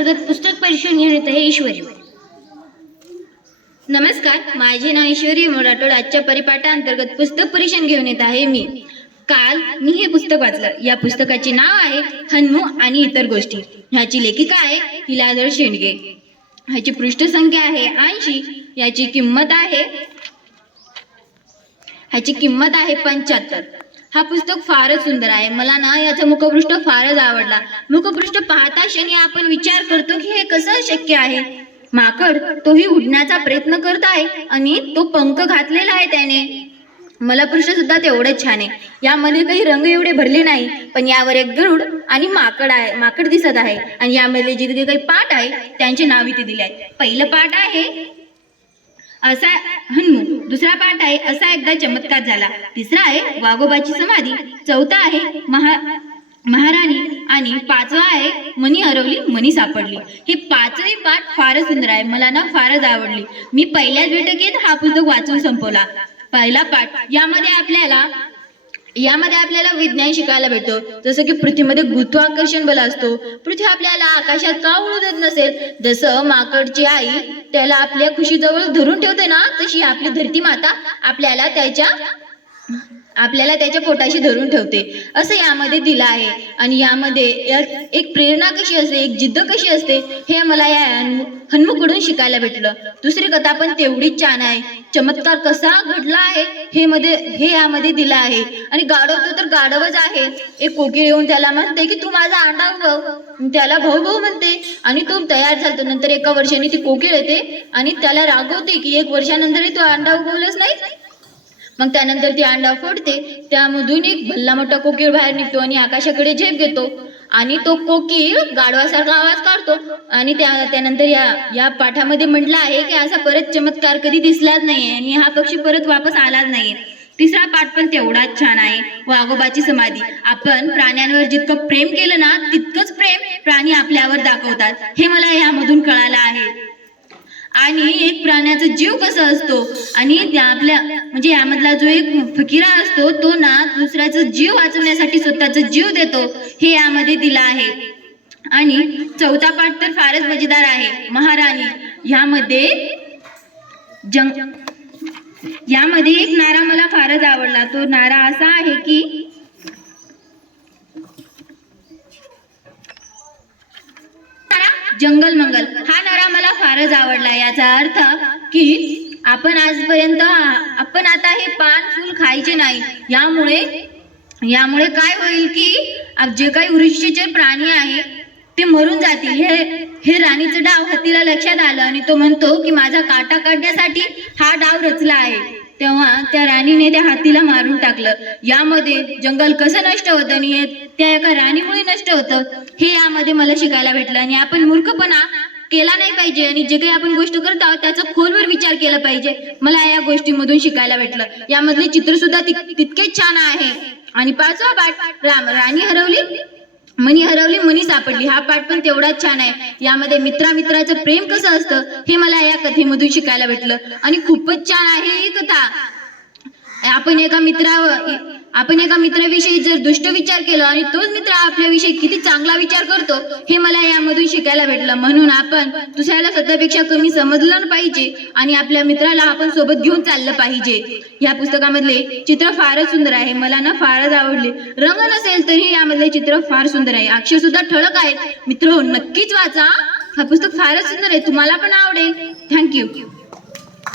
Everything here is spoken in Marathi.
अंतर्गत पुस्तक परिषद घेऊन येत आहे ईश्वरी नमस्कार माझे नाव ईश्वरी मोराटोड आजच्या परिपाठांतर्गत पुस्तक परिषद घेऊन येत आहे मी. काल मी हे पुस्तक वाचलं. या पुस्तकाचे नाव आहे हन्मू आणि इतर गोष्टी. ह्याची लेखिका आहे हिलादर शेंडगे. ह्याची पृष्ठसंख्या आहे ऐंशी. याची किंमत आहे ह्याची किंमत आहे पंच्याहत्तर. हा पुस्तक फारच सुंदर आहे. मला ना याचा मुखपृष्ठ फारच आवडला. मुखपृष्ठ पाहता क्षणी आपण विचार करतो की हे कसं शक्य आहे? माकड तोही उडण्याचा प्रयत्न करत आहे आणि तो पंख घातलेला आहे त्याने. मला पृष्ठ सुद्धा तेवढंच छान आहे. यामध्ये काही रंग एवढे भरले नाही पण यावर एक गरुड आणि माकड आहे माकड दिसत आहे. आणि यामध्ये जे काही पाठ आहे त्यांचे नाव इथे दिले आहे. पहिलं पाठ आहे असा हनुमू दुसरा पाठ आहे असा एकदा चमत्कार झाला. तिसरा आहे वाघोबाची समाधी. चौथा आहे महा महाराणी. आणि पाचवा आहे मनी हरवली मनी सापडली. हे पाचही पाठ फारच सुंदर आहे. मला ना फारच आवडली. मी पहिल्याच बैठकीत हा पुस्तक वाचून संपवला. पहिला पाठ. यामध्ये आपल्याला यामध्ये आपल्याला विज्ञान शिकायला भेटतो जसं की पृथ्वीमध्ये गुरुत्वाकर्षण बल असतो पृथ्वी आपल्याला आकाशात का उडू देत नसेल जसं माकडची आई त्याला आपल्या खुशीजवळ धरून ठेवते ना तशी आपली धरती माता आपल्याला त्याच्या आपल्याला त्याच्या पोटाशी धरून ठेवते असं यामध्ये दिलं आहे आणि यामध्ये एक प्रेरणा कशी असते एक जिद्द कशी असते हे मला या हन्मुकडून शिकायला भेटलं दुसरी कथा पण तेवढीच छान आहे चमत्कार कसा घडला आहे हे मध्ये हे यामध्ये दिलं आहे. आणि गाढव तो तर गाढवच आहे. एक कोकिळ येऊन त्याला म्हणते की तू माझा अंडा उगव. त्याला भाऊ भाऊ म्हणते. आणि तो तयार झालतो. नंतर एका वर्षाने ती कोकिळ येते. आणि त्याला रागवते की एक वर्षानंतरही तू अंडा उगवलंच नाही? मग त्यानंतर ती अंडा फोडते. त्यामधून एक भल्ला मोठा कोकीळ बाहेर निघतो आणि आकाशाकडे झेप घेतो. आणि तो कोकीळ गाढवासारखा आवाज काढतो. आणि त्या त्यानंतर या या पाठामध्ये म्हटलं आहे की असा परत चमत्कार कधी दिसलाच नाहीये आणि हा पक्षी परत वापस आलाच नाहीये. तिसरा पाठ पण तेवढाच छान आहे. वाघोबाची समाधी. आपण प्राण्यांवर जितकं प्रेम केलं ना तितकंच प्रेम प्राणी आपल्यावर दाखवतात. हे मला यामधून कळालं आहे. आणि एक प्राण्याचा जीव कसा असतो? आणि त्या आपल्या म्हणजे यामधला जो एक फकीरा असतो तो ना दुसऱ्याचा जीव वाचवण्यासाठी स्वतःचा जीव देतो. हे यामध्ये दिलं आहे. आणि चौथा पाठ तर फारच मजेदार आहे. महाराणी ह्यामध्ये जंग यामध्ये एक नारा मला फारच आवडला. तो नारा असा आहे की जंगल मंगल. हा नारा मला फारच आवडला. याचा अर्थ की आपण आजपर्यंत आपण आता हे पान फुल खायचे नाही. यामुळे यामुळे काय होईल की जे काही वृक्षचे प्राणी आहे ते मरून जातील. हे हे राणीचं डाव हत्तीला लक्षात आलं आणि तो म्हणतो की माझा काटा काढण्यासाठी हा डाव रचला आहे. तेव्हा त्या राणीने त्या हातीला मारून टाकलं. यामध्ये जंगल कसं नष्ट होतं आणि हे त्या एका राणीमुळे नष्ट होतं हे यामध्ये मला शिकायला भेटलं. आणि आपण मूर्खपणा केला नाही पाहिजे आणि जे काही आपण गोष्ट करत आहोत त्याचा खोलवर विचार केला पाहिजे. मला या गोष्टीमधून शिकायला भेटलं. यामधले चित्र सुद्धा तितके तितकेच छान आहे. आणि पाचवा पाठ राम राणी हरवली. मनी हरवली मनी सापडली. हा पाठ पण तेवढाच छान आहे. यामध्ये मित्रा मित्राचं प्रेम कसं असतं हे मला या कथेमधून शिकायला भेटलं. आणि खूपच छान आहे ही कथा. आपण एका मित्रावर आपण एका मित्राविषयी जर दुष्ट विचार केला आणि तोच मित्र आपल्याविषयी किती चांगला विचार करतो हे मला यामधून शिकायला भेटलं. म्हणून आपण दुसऱ्याला स्वतःपेक्षा कमी समजलं पाहिजे आणि आपल्या मित्राला आपण सोबत घेऊन चाललं पाहिजे. या पुस्तकामधले चित्र फारच सुंदर आहे. मला ना फारच आवडले. रंग नसेल तरी यामधले चित्र फार सुंदर आहे. अक्षर सुद्धा ठळक आहेत. मित्र हो, नक्कीच वाचा. हा पुस्तक फारच सुंदर आहे. तुम्हाला पण आवडेल. थँक्यू